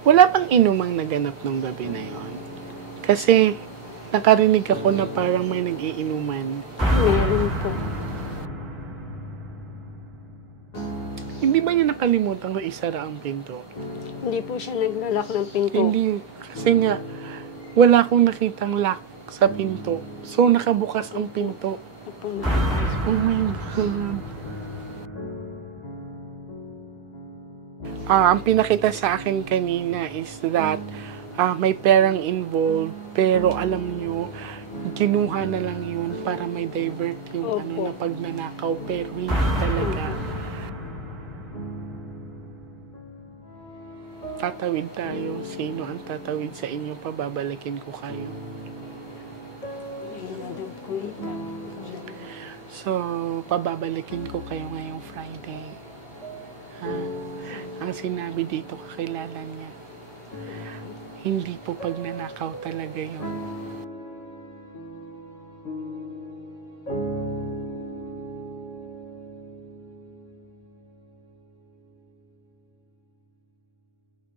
Wala bang inumang naganap nung gabi na yon? Kasi nakarinig ako na parang may nag-iinuman. Meron po. Hindi ba niya nakalimutan kung isara ang pinto? Hindi po siya naglalak ng pinto. Hindi. Kasi nga, wala akong nakitang lock sa pinto. So, nakabukas ang pinto. Opo. Oh my God. Ang pinakita sa akin kanina is that may perang involved, pero alam nyo, kinuha na lang yun para may divert yung Opo. na pagnanakaw, pero hindi talaga. Tatawid tayo. Sino ang tatawid sa inyo? Pababalikin ko kayo. So, pababalikin ko kayo ngayong Friday. Ha? Ang sinabi dito, kakilala niya. Hindi po pagnanakaw talaga yun.